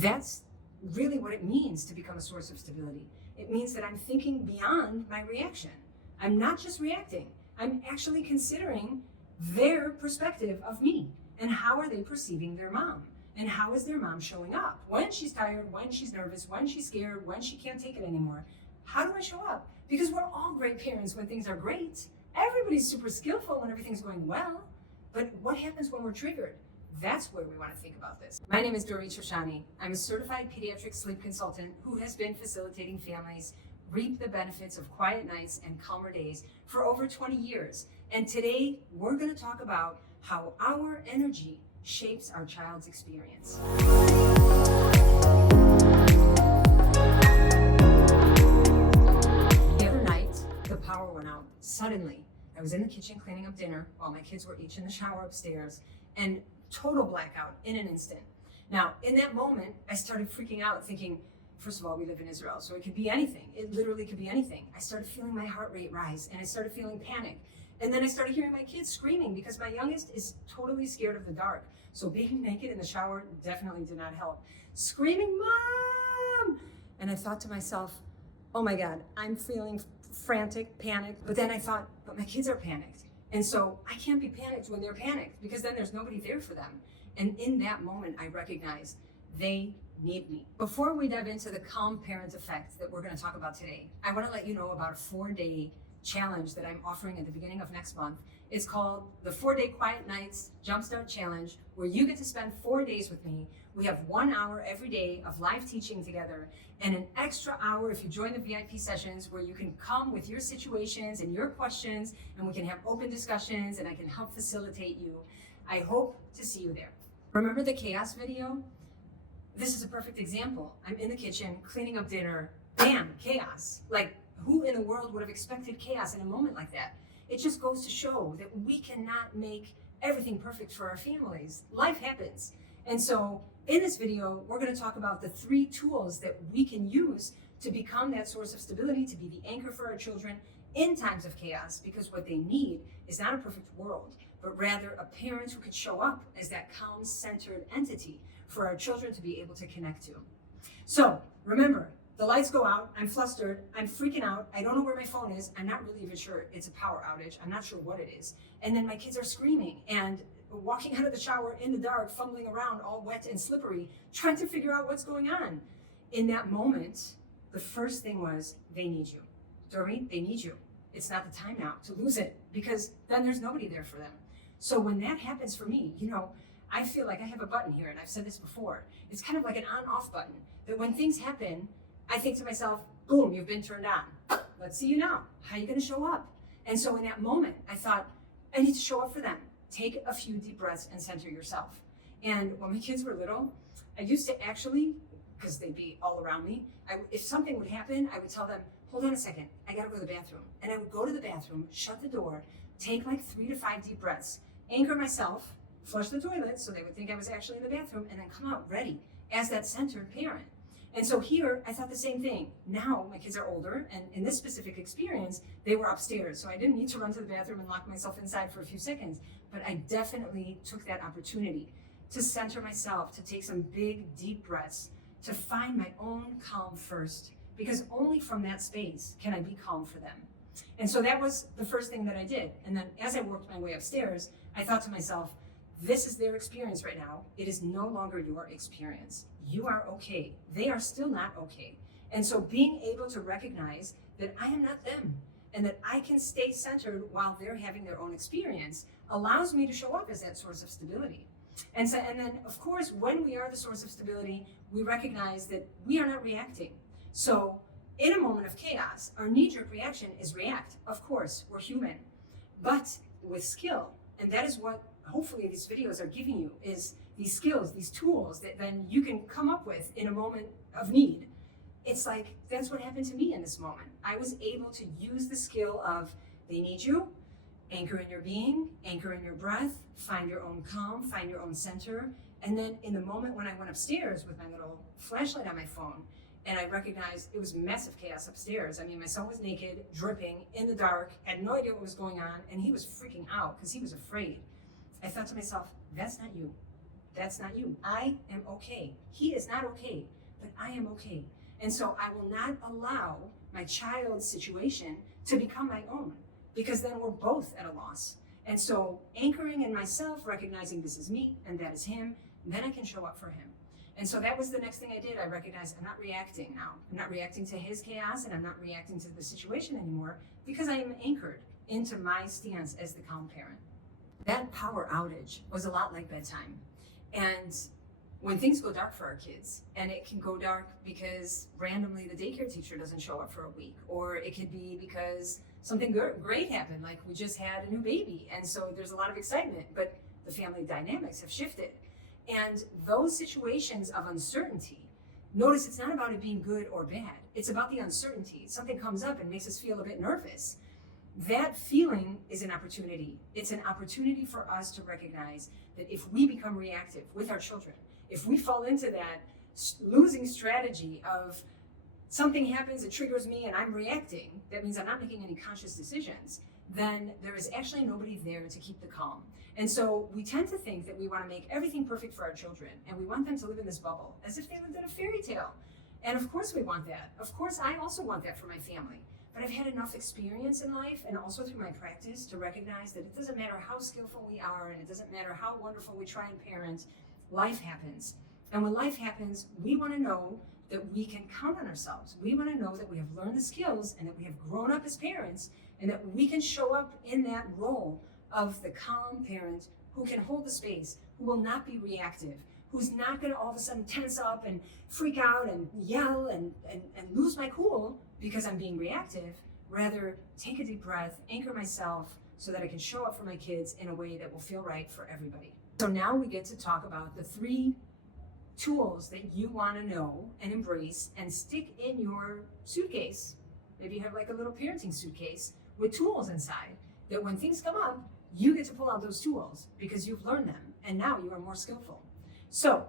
That's really what it means to become a source of stability. It means that I'm thinking beyond my reaction. I'm not just reacting. I'm actually considering their perspective of me and how are they perceiving their mom and how is their mom showing up when she's tired, when she's nervous, when she's scared, when she can't take it anymore. How do I show up? Because we're all great parents when things are great. Everybody's super skillful when everything's going well. But what happens when we're triggered? That's where we want to think about this. My name is Dorit Shoshani. I'm a certified pediatric sleep consultant who has been facilitating families reap the benefits of quiet nights and calmer days for over 20 years. And today we're going to talk about how our energy shapes our child's experience. The other night, the power went out suddenly. I was in the kitchen cleaning up dinner while my kids were each in the shower upstairs, and total blackout in an instant. Now, in that moment, I started freaking out, thinking, first of all, we live in Israel, so it could be anything. It literally could be anything. I started feeling my heart rate rise, and I started feeling panic. And then I started hearing my kids screaming because my youngest is totally scared of the dark. So being naked in the shower definitely did not help. Screaming, "Mom!" And I thought to myself, oh my God, I'm feeling frantic, panicked. But then I thought, but my kids are panicked. And so I can't be panicked when they're panicked because then there's nobody there for them. And in that moment, I recognized they need me. Before we dive into the calm parent effect that we're going to talk about today, I want to let you know about a 4-day challenge that I'm offering at the beginning of next month. It's called the 4-Day Quiet Nights Jumpstart Challenge, where you get to spend 4 days with me. We have 1 hour every day of live teaching together and an extra hour if you join the VIP sessions where you can come with your situations and your questions and we can have open discussions and I can help facilitate you. I hope to see you there. Remember the chaos video? This is a perfect example. I'm in the kitchen cleaning up dinner, bam, chaos. Like, who in the world would have expected chaos in a moment like that? It just goes to show that we cannot make everything perfect for our families. Life happens. And so in this video, we're going to talk about the 3 tools that we can use to become that source of stability, to be the anchor for our children in times of chaos, because what they need is not a perfect world, but rather a parent who can show up as that calm, centered entity for our children to be able to connect to. So remember, the lights go out, I'm flustered, I'm freaking out, I don't know where my phone is, I'm not really even sure it's a power outage, I'm not sure what it is. And then my kids are screaming and walking out of the shower in the dark, fumbling around all wet and slippery, trying to figure out what's going on. In that moment, the first thing was, they need you. Dorit, they need you. It's not the time now to lose it because then there's nobody there for them. So when that happens for me, I feel like I have a button here, and I've said this before. It's kind of like an on-off button, that when things happen, I think to myself, boom, you've been turned on. Let's see you now. How are you going to show up? And so in that moment, I thought, I need to show up for them. Take a few deep breaths and center yourself. And when my kids were little, I used to actually, because they'd be all around me, if something would happen, I would tell them, hold on a second, I got to go to the bathroom. And I would go to the bathroom, shut the door, take like 3 to 5 deep breaths, anchor myself, flush the toilet so they would think I was actually in the bathroom, and then come out ready as that centered parent. And so here, I thought the same thing. Now my kids are older, and in this specific experience, they were upstairs. So I didn't need to run to the bathroom and lock myself inside for a few seconds, but I definitely took that opportunity to center myself, to take some big, deep breaths, to find my own calm first, because only from that space can I be calm for them. And so that was the first thing that I did. And then as I worked my way upstairs, I thought to myself, this is their experience right now. It is no longer your experience. You are okay. They are still not okay. And so being able to recognize that I am not them and that I can stay centered while they're having their own experience allows me to show up as that source of stability. And then, of course, when we are the source of stability, we recognize that we are not reacting. So in a moment of chaos, our knee-jerk reaction is react. Of course, we're human, but with skill. And that is what hopefully these videos are giving you, is these skills, these tools that then you can come up with in a moment of need. It's like, that's what happened to me in this moment. I was able to use the skill of, they need you, anchor in your being, anchor in your breath, find your own calm, find your own center. And then in the moment when I went upstairs with my little flashlight on my phone, and I recognized it was massive chaos upstairs. I mean, my son was naked, dripping, in the dark, had no idea what was going on, and he was freaking out because he was afraid. I thought to myself, that's not you. that's not you. I am okay. He is not okay, but I am okay. And so I will not allow my child's situation to become my own, because then we're both at a loss. And so anchoring in myself, recognizing this is me and that is him, then I can show up for him. And so that was the next thing I did. I recognized I'm not reacting now. I'm not reacting to his chaos, and I'm not reacting to the situation anymore, because I am anchored into my stance as the calm parent. That power outage was a lot like bedtime. And when things go dark for our kids, and it can go dark because randomly the daycare teacher doesn't show up for a week, or it could be because something great happened, like we just had a new baby, and so there's a lot of excitement, but the family dynamics have shifted. And those situations of uncertainty, notice it's not about it being good or bad, it's about the uncertainty. Something comes up and makes us feel a bit nervous. That feeling is an opportunity. It's an opportunity for us to recognize that if we become reactive with our children, if we fall into that losing strategy of something happens, it triggers me and I'm reacting, that means I'm not making any conscious decisions, then there is actually nobody there to keep the calm. And so we tend to think that we want to make everything perfect for our children, and we want them to live in this bubble as if they lived in a fairy tale. And of course we want that. Of course I also want that for my family. But I've had enough experience in life, and also through my practice, to recognize that it doesn't matter how skillful we are, and it doesn't matter how wonderful we try and parent, life happens. And when life happens, we want to know that we can count on ourselves. We want to know that we have learned the skills and that we have grown up as parents, and that we can show up in that role of the calm parent who can hold the space, who will not be reactive, who's not going to all of a sudden tense up and freak out and yell and lose my cool because I'm being reactive. Rather, take a deep breath, anchor myself so that I can show up for my kids in a way that will feel right for everybody. So now we get to talk about the 3 tools that you want to know and embrace and stick in your suitcase. Maybe you have like a little parenting suitcase with tools inside, that when things come up, you get to pull out those tools because you've learned them and now you are more skillful. So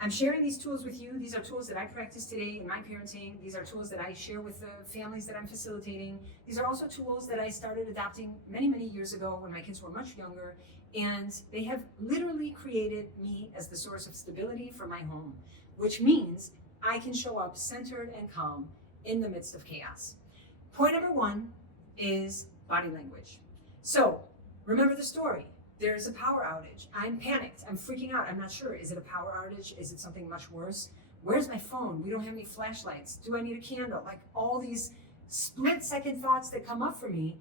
I'm sharing these tools with you. These are tools that I practice today in my parenting. These are tools that I share with the families that I'm facilitating. These are also tools that I started adopting many, many years ago when my kids were much younger. And they have literally created me as the source of stability for my home, which means I can show up centered and calm in the midst of chaos. Point number 1 is body language. So remember the story. There's a power outage. I'm panicked. I'm freaking out. I'm not sure. Is it a power outage? Is it something much worse? Where's my phone? We don't have any flashlights. Do I need a candle? Like all these split-second thoughts that come up for me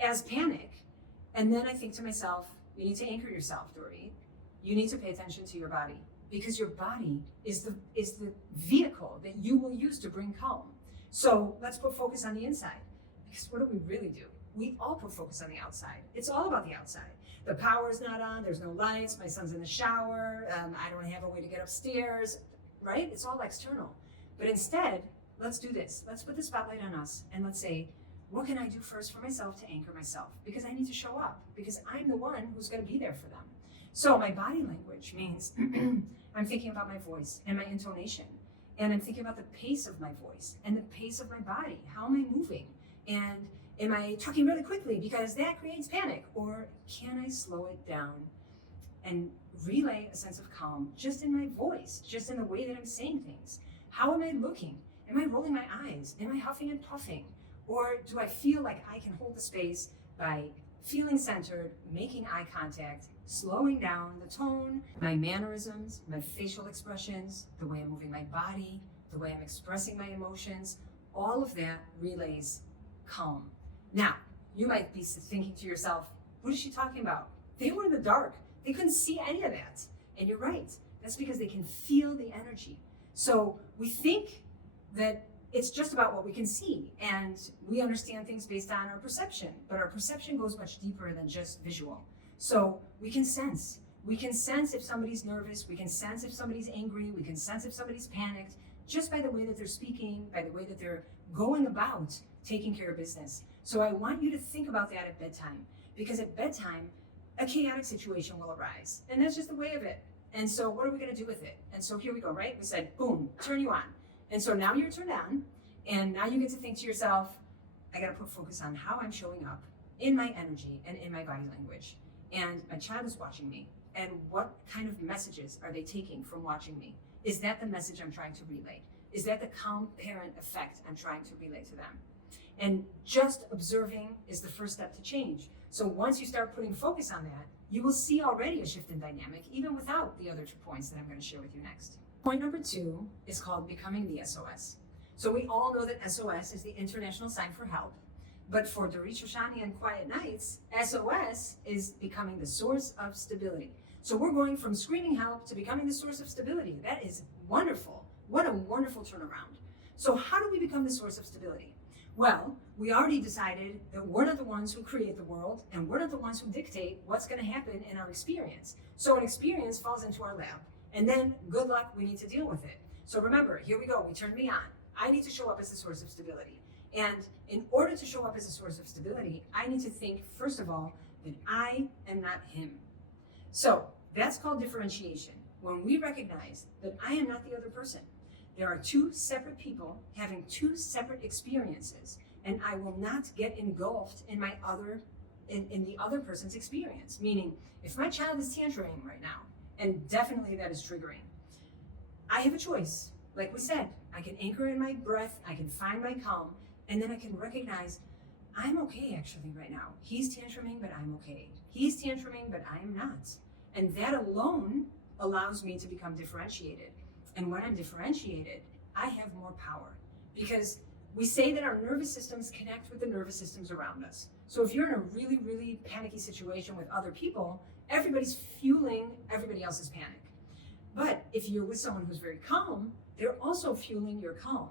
as panic. And then I think to myself, you need to anchor yourself, Dory. You need to pay attention to your body, because your body is the vehicle that you will use to bring calm. So let's put focus on the inside, because what do we really do? We all put focus on the outside. It's all about the outside. The power's not on, there's no lights, my son's in the shower, I don't have a way to get upstairs, right? It's all external. But instead, let's do this. Let's put the spotlight on us and let's say, what can I do first for myself to anchor myself? Because I need to show up, because I'm the one who's going to be there for them. So my body language means I'm thinking about my voice and my intonation, and I'm thinking about the pace of my voice and the pace of my body. How am I moving? And am I talking really quickly because that creates panic? Or can I slow it down and relay a sense of calm just in my voice, just in the way that I'm saying things? How am I looking? Am I rolling my eyes? Am I huffing and puffing? Or do I feel like I can hold the space by feeling centered, making eye contact, slowing down the tone, my mannerisms, my facial expressions, the way I'm moving my body, the way I'm expressing my emotions? All of that relays calm. Now, you might be thinking to yourself, what is she talking about? They were in the dark. They couldn't see any of that. And you're right. That's because they can feel the energy. So we think that it's just about what we can see, and we understand things based on our perception, but our perception goes much deeper than just visual. So we can sense. We can sense if somebody's nervous. We can sense if somebody's angry. We can sense if somebody's panicked, just by the way that they're speaking, by the way that they're going about taking care of business. So I want you to think about that at bedtime, because at bedtime, a chaotic situation will arise, and that's just the way of it. And so what are we going to do with it? And so here we go, right? We said, boom, turn you on. And so now you're turned on, and now you get to think to yourself, I got to put focus on how I'm showing up in my energy and in my body language. And my child is watching me, and what kind of messages are they taking from watching me? Is that the message I'm trying to relay? Is that the calm parent effect I'm trying to relay to them? And just observing is the first step to change. So once you start putting focus on that, you will see already a shift in dynamic, even without the other 2 points that I'm going to share with you next. Point number 2 is called becoming the SOS. So we all know that SOS is the international sign for help. But for Dorit Shoshani and Quiet Nights, SOS is becoming the source of stability. So we're going from screaming help to becoming the source of stability. That is wonderful. What a wonderful turnaround. So how do we become the source of stability? Well, we already decided that we're not the ones who create the world, and we're not the ones who dictate what's going to happen in our experience. So an experience falls into our lap, and then good luck, we need to deal with it. So remember, here we go, we turned me on. I need to show up as the source of stability. And in order to show up as a source of stability, I need to think, first of all, that I am not him. So that's called differentiation. When we recognize that I am not the other person, there are 2 separate people having 2 separate experiences, and I will not get engulfed in in the other person's experience. Meaning, if my child is tantruming right now, and definitely that is triggering, I have a choice. Like we said, I can anchor in my breath, I can find my calm, and then I can recognize I'm okay actually right now. He's tantruming, but I'm okay. He's tantruming, but I am not. And that alone allows me to become differentiated. And when I'm differentiated, I have more power, because we say that our nervous systems connect with the nervous systems around us. So if you're in a really, really panicky situation with other people, everybody's fueling everybody else's panic. But if you're with someone who's very calm, they're also fueling your calm.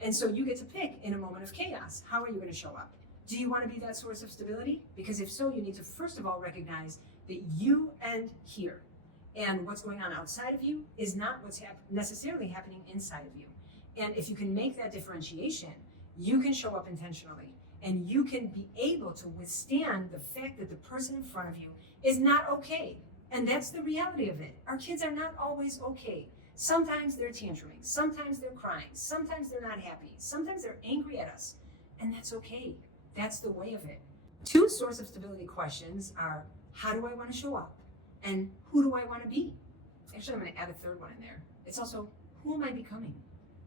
And so you get to pick in a moment of chaos, how are you going to show up? Do you want to be that source of stability? Because if so, you need to first of all recognize that you end here. And what's going on outside of you is not what's necessarily happening inside of you. And if you can make that differentiation, you can show up intentionally, and you can be able to withstand the fact that the person in front of you is not okay. And that's the reality of it. Our kids are not always okay. Sometimes they're tantruming, sometimes they're crying, sometimes they're not happy, sometimes they're angry at us, and that's okay. That's the way of it. 2 source of stability questions are, how do I want to show up? And who do I want to be? Actually, I'm going to add a 3rd one in there. It's also, who am I becoming?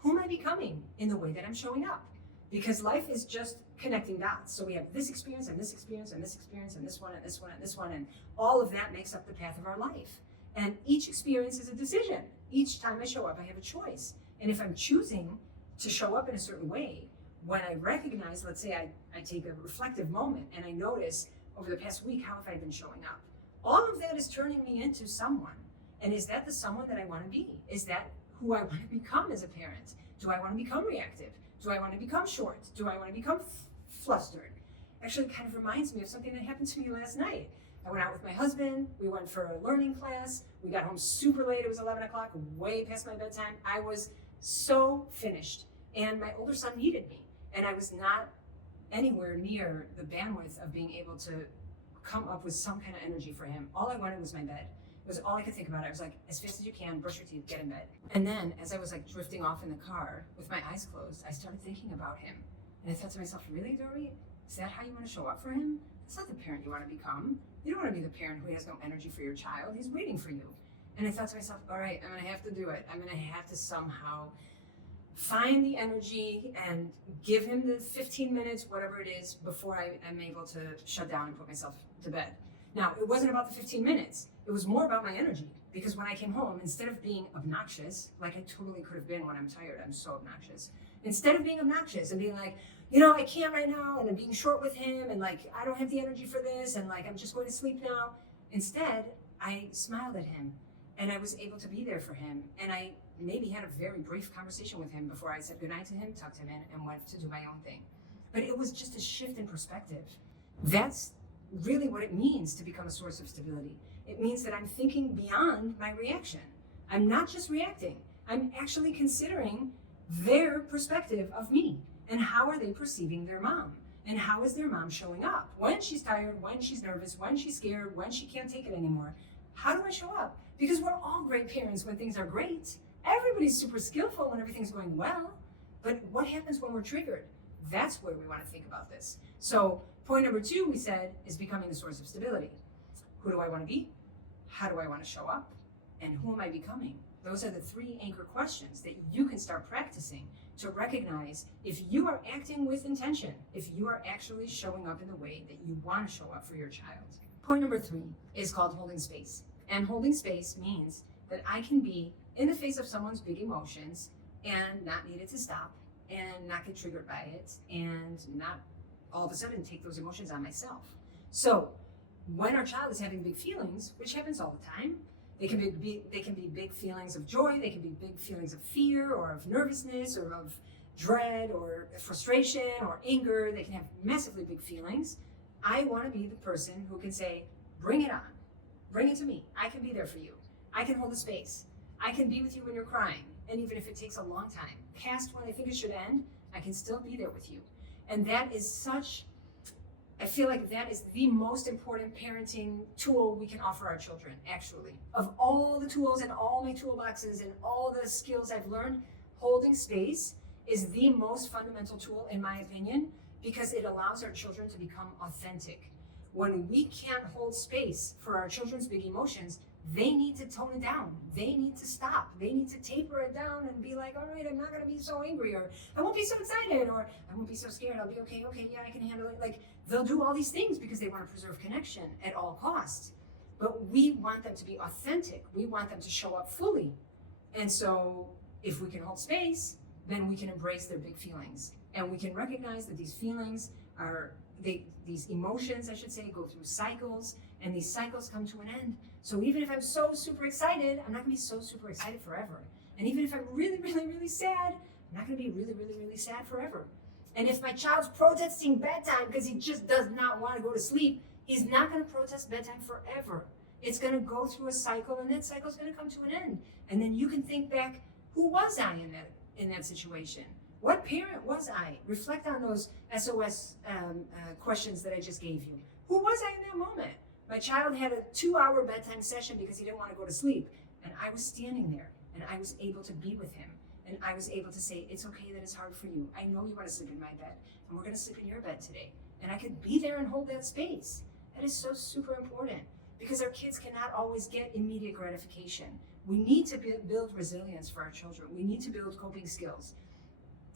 Who am I becoming in the way that I'm showing up? Because life is just connecting dots. So we have this experience and this experience and this experience and this one and this one and this one, and all of that makes up the path of our life. And each experience is a decision. Each time I show up, I have a choice. And if I'm choosing to show up in a certain way, when I recognize, let's say I take a reflective moment and I notice over the past week, how have I been showing up? All of that is turning me into someone. And is that the someone that I want to be? Is that who I want to become as a parent? Do I want to become reactive? Do I want to become short? Do I want to become flustered? Actually, it kind of reminds me of something that happened to me last night. I went out with my husband. We went for a learning class. We got home super late. It was 11 o'clock, way past my bedtime. I was so finished. And my older son needed me. And I was not anywhere near the bandwidth of being able to come up with some kind of energy for him. All I wanted was my bed. It was all I could think about. I was like, as fast as you can, brush your teeth, get in bed. And then as I was like drifting off in the car with my eyes closed, I started thinking about him. And I thought to myself, really, Dory? Is that how you want to show up for him? That's not the parent you want to become. You don't want to be the parent who has no energy for your child. He's waiting for you. And I thought to myself, all right, I'm going to have to do it. I'm going to have to somehow find the energy and give him the 15 minutes, whatever it is, before I am able to shut down and put myself to bed. Now, it wasn't about the 15 minutes. It was more about my energy. Because when I came home, instead of being obnoxious, like I totally could have been when I'm tired, I'm so obnoxious. Instead of being obnoxious and being like, I can't right now, and I'm being short with him, and like, I don't have the energy for this, and like, I'm just going to sleep now. Instead, I smiled at him, and I was able to be there for him, and I maybe had a very brief conversation with him before I said goodnight to him, tucked him in, and went to do my own thing. But it was just a shift in perspective. That's really what it means to become a source of stability. It means that I'm thinking beyond my reaction. I'm not just reacting. I'm actually considering their perspective of me, and how are they perceiving their mom, and how is their mom showing up when she's tired, when she's nervous, when she's scared, when she can't take it anymore. How do I show up? Because we're all great parents when things are great. Everybody's super skillful when everything's going well. But what happens when we're triggered? That's where we want to think about this. So point number 2, we said, is becoming the source of stability. Who do I want to be? how do I want to show up? And who am I becoming? Those are the 3 anchor questions that you can start practicing to recognize if you are acting with intention, if you are actually showing up in the way that you want to show up for your child. Point number 3 is called holding space. And holding space means that I can be in the face of someone's big emotions and not need it to stop and not get triggered by it and not all of a sudden take those emotions on myself. So when our child is having big feelings, which happens all the time, they can be big feelings of joy, they can be big feelings of fear or of nervousness or of dread or frustration or anger. They can have massively big feelings. I want to be the person who can say, bring it on, bring it to me. I can be there for you. I can hold the space. I can be with you when you're crying. And even if it takes a long time, past when I think it should end, I can still be there with you. And that is I feel like that is the most important parenting tool we can offer our children, actually. Of all the tools and all my toolboxes and all the skills I've learned, holding space is the most fundamental tool, in my opinion, because it allows our children to become authentic. When we can't hold space for our children's big emotions, they need to tone it down. They need to stop. They need to taper it down and be like, all right, I'm not going to be so angry, or I won't be so excited, or I won't be so scared. I'll be okay, yeah, I can handle it. Like, they'll do all these things because they want to preserve connection at all costs. But we want them to be authentic. We want them to show up fully. And so if we can hold space, then we can embrace their big feelings. And we can recognize that these feelings these emotions, I should say, go through cycles, and these cycles come to an end. So even if I'm so super excited, I'm not gonna be so super excited forever. And even if I'm really, really, really sad, I'm not gonna be really, really, really sad forever. And if my child's protesting bedtime because he just does not want to go to sleep, he's not gonna protest bedtime forever. It's gonna go through a cycle, and that cycle's gonna come to an end. And then you can think back, who was I in that situation? What parent was I? Reflect on those SOS questions that I just gave you. Who was I in that moment? My child had a 2-hour bedtime session because he didn't want to go to sleep. And I was standing there, and I was able to be with him. And I was able to say, it's okay that it's hard for you. I know you want to sleep in my bed, and we're going to sleep in your bed today. And I could be there and hold that space. That is so super important, because our kids cannot always get immediate gratification. We need to build resilience for our children. We need to build coping skills.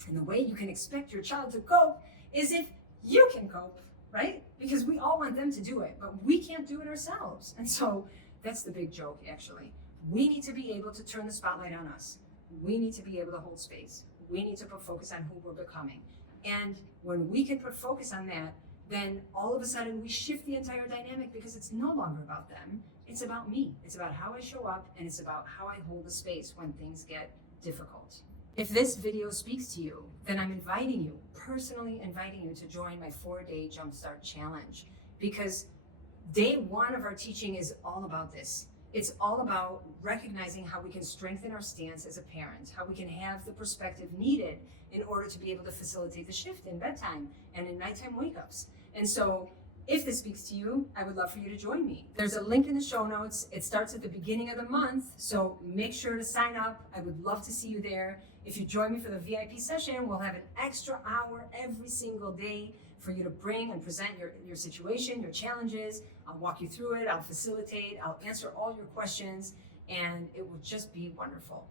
And the way you can expect your child to cope is if you can cope, right? Because we all want them to do it, but we can't do it ourselves. And so that's the big joke, actually. We need to be able to turn the spotlight on us. We need to be able to hold space. We need to put focus on who we're becoming. And when we can put focus on that, then all of a sudden we shift the entire dynamic, because it's no longer about them. It's about me. It's about how I show up, and it's about how I hold the space when things get difficult. If this video speaks to you, then I'm personally inviting you to join my 4-day Jumpstart Challenge, because day 1 of our teaching is all about this. It's all about recognizing how we can strengthen our stance as a parent, how we can have the perspective needed in order to be able to facilitate the shift in bedtime and in nighttime wake-ups. And so if this speaks to you, I would love for you to join me. There's a link in the show notes. It starts at the beginning of the month, so make sure to sign up. I would love to see you there. If you join me for the VIP session, we'll have an extra hour every single day for you to bring and present your situation, your challenges. I'll walk you through it, I'll facilitate, I'll answer all your questions, and it will just be wonderful.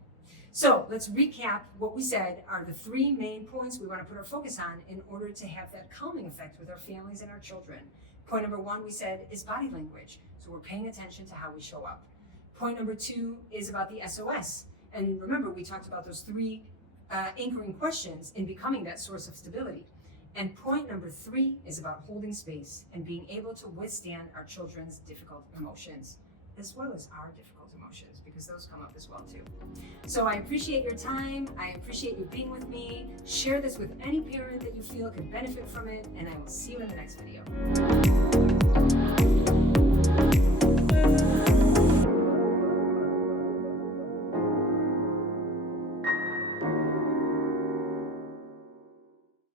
So let's recap what we said are the 3 main points we want to put our focus on in order to have that calming effect with our families and our children. Point number 1, we said, is body language. So we're paying attention to how we show up. Point number 2 is about the SOS. And remember, we talked about those 3 anchoring questions in becoming that source of stability. And point number 3 is about holding space and being able to withstand our children's difficult emotions, as well as our difficult emotions, because those come up as well too. So I appreciate your time. I appreciate you being with me. Share this with any parent that you feel could benefit from it, and I will see you in the next video.